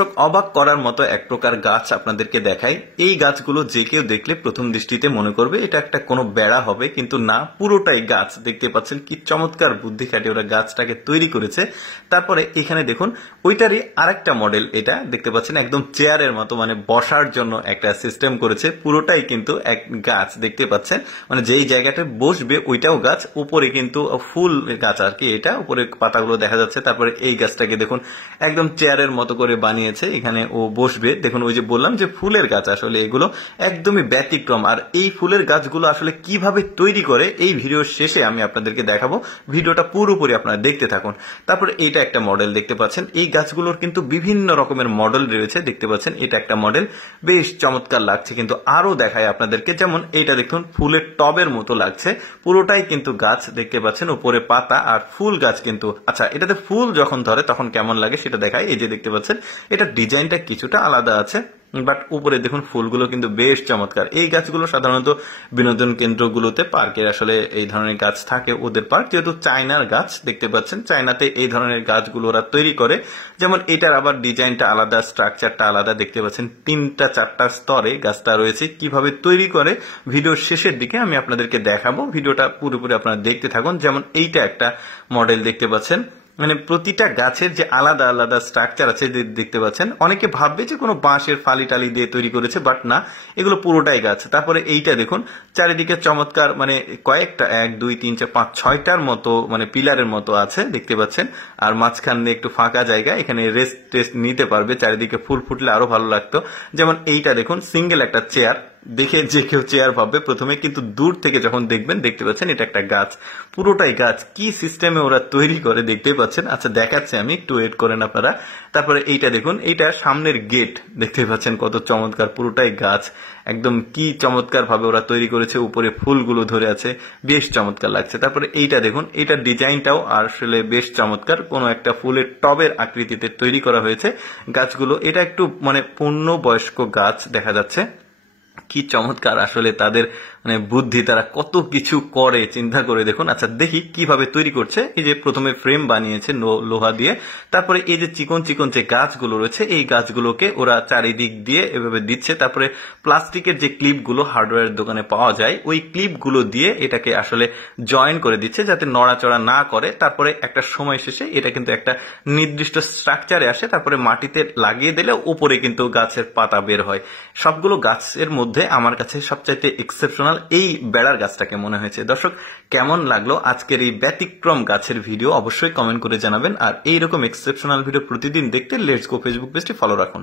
দর্শক অবাক করার মতো এক প্রকার গাছ আপনাদেরকে দেখাই। এই গাছগুলো যে কেউ দেখলে প্রথম দৃষ্টিতে মনে করবে এটা একটা কোনো বেড়া হবে, কিন্তু না, পুরোটাই গাছ। দেখতে পাচ্ছেন কি চমৎকার বুদ্ধি খাটিয়ে ওরা গাছটাকে তৈরি করেছে। তারপরে এখানে দেখুন ওইটারই আরেকটা মডেল, এটা দেখতে পাচ্ছেন একদম চেয়ারের মতো, মানে বসার জন্য একটা সিস্টেম করেছে। পুরোটাই কিন্তু এক গাছ দেখতে পাচ্ছেন, মানে যেই জায়গাটা বসবে ওইটাও গাছ, উপরে কিন্তু ফুল গাছ আর কি, এটা উপরে পাতাগুলো দেখা যাচ্ছে। তারপরে এই গাছটাকে দেখুন একদম চেয়ারের মতো করে বানিয়েছে, এখানে ও বসবে। দেখুন ওই যে বললাম যে ফুলের গাছ, আসলে এগুলো একদমই ব্যতিক্রম। আর এই ফুলের গাছগুলো আসলে কিভাবে তৈরি করে এই ভিডিওর শেষে আমি আপনাদেরকে দেখাবো, ভিডিওটা পুরোপুরি আপনারা দেখতে থাকুন। তারপরে এটা একটা মডেল দেখতে পাচ্ছেন, এই গাছগুলোর কিন্তু বিভিন্ন রকমের মডেল রয়েছে দেখতে পাচ্ছেন। এটা একটা মডেল, বেশ চমৎকার লাগছে। কিন্তু আরো দেখায় আপনাদেরকে, যেমন এটা দেখুন ফুলের টবের মতো লাগছে, পুরোটাই কিন্তু গাছ দেখতে পাচ্ছেন, উপরে পাতা আর ফুল গাছ কিন্তু। আচ্ছা, এটাতে ফুল যখন ধরে তখন কেমন লাগে সেটা দেখায়। এই যে দেখতে পাচ্ছেন এটা ডিজাইনটা কিছুটা আলাদা আছে, বাট উপরে দেখুন ফুলগুলো কিন্তু বেশ চমৎকার। এই গাছগুলো সাধারণত বিনোদন কেন্দ্রগুলোতে, পার্কের আসলে এই ধরনের গাছ থাকে ওদের পার্ক, যেহেতু চায়নার গাছ দেখতে পাচ্ছেন, চায়নাতে এই ধরনের গাছগুলো ওরা তৈরি করে। যেমন এটার আবার ডিজাইনটা আলাদা, স্ট্রাকচারটা আলাদা দেখতে পাচ্ছেন, 3-4টা স্তরে গাছটা রয়েছে। কিভাবে তৈরি করে ভিডিওর শেষের দিকে আমি আপনাদেরকে দেখাবো, ভিডিওটা পুরোপুরি আপনারা দেখতে থাকুন। যেমন এইটা একটা মডেল দেখতে পাচ্ছেন, মানে প্রতিটা গাছের যে আলাদা আলাদা স্ট্রাকচার আছে দেখতে পাচ্ছেন। অনেকে ভাববে যে কোনো বাঁশের ফালি টালি দিয়ে তৈরি করেছে, বাট না, এগুলো পুরোটাই গাছ। তারপরে এইটা দেখুন চারিদিকে চমৎকার, মানে কয়েকটা 1, 2, 3, 4, 5, 6টার মতো মানে পিলারের মতো আছে দেখতে পাচ্ছেন। আর মাঝখানে একটু ফাঁকা জায়গা, এখানে রেস্ট টেস্ট নিতে পারবে। চারিদিকে ফুল ফুটলে আরো ভালো লাগতো। যেমন এইটা দেখুন সিঙ্গেল একটা চেয়ার, দেখে যে কেউ চেয়ার ভাববে প্রথমে, কিন্তু দূর থেকে যখন দেখবেন দেখতে পাচ্ছেন এটা একটা গাছ, পুরোটাই গাছ। কি সিস্টেমে ওরা তৈরি করে দেখতে পাচ্ছেন। আচ্ছা দেখাচ্ছে আমি, একটু ওয়েট করেন আপনারা। তারপরে এইটা দেখুন, এইটা সামনের গেট দেখতে পাচ্ছেন কত চমৎকার, পুরোটাই গাছ একদম। কি চমৎকার ভাবে ওরা তৈরি করেছে, উপরে ফুলগুলো ধরে আছে, বেশ চমৎকার লাগছে। তারপরে এইটা দেখুন, এইটার ডিজাইনটাও আসলে বেশ চমৎকার, কোনো একটা ফুলের টবের আকৃতিতে তৈরি করা হয়েছে গাছগুলো। এটা একটু মানে পূর্ণবয়স্ক গাছ দেখা যাচ্ছে। কি চমৎকার আসলে তাদের মানে বুদ্ধি, তারা কত কিছু করে চিন্তা করে দেখুন। আচ্ছা দেখি কিভাবে তৈরি করছে। এই যে প্রথমে ফ্রেম বানিয়েছে লোহা দিয়ে, তারপরে এই যে চিকন চিকন যে গাছগুলো রয়েছে এই গাছগুলোকে ওরা চারিদিক দিয়ে এভাবে দিচ্ছে। তারপরে প্লাস্টিকের যে ক্লিপগুলো হার্ডওয়্যার দোকানে পাওয়া যায়, ওই ক্লিপগুলো দিয়ে এটাকে আসলে জয়েন করে দিচ্ছে যাতে নড়াচড়া না করে। তারপরে একটা সময় শেষে এটা কিন্তু একটা নির্দিষ্ট স্ট্রাকচারে আসে, তারপরে মাটিতে লাগিয়ে দিলে উপরে কিন্তু গাছের পাতা বের হয়। সবগুলো গাছের মধ্যে আমার কাছে সবচাইতে এক্সেপশনাল এই বেড়ার গাছটাকে মনে হয়েছে। দর্শক কেমন লাগলো আজকের এই ব্যতিক্রম গাছের ভিডিও অবশ্যই কমেন্ট করে জানাবেন। আর এইরকম এক্সেপশনাল ভিডিও প্রতিদিন দেখতে লেটস গো ফেসবুক পেজটি ফলো রাখুন।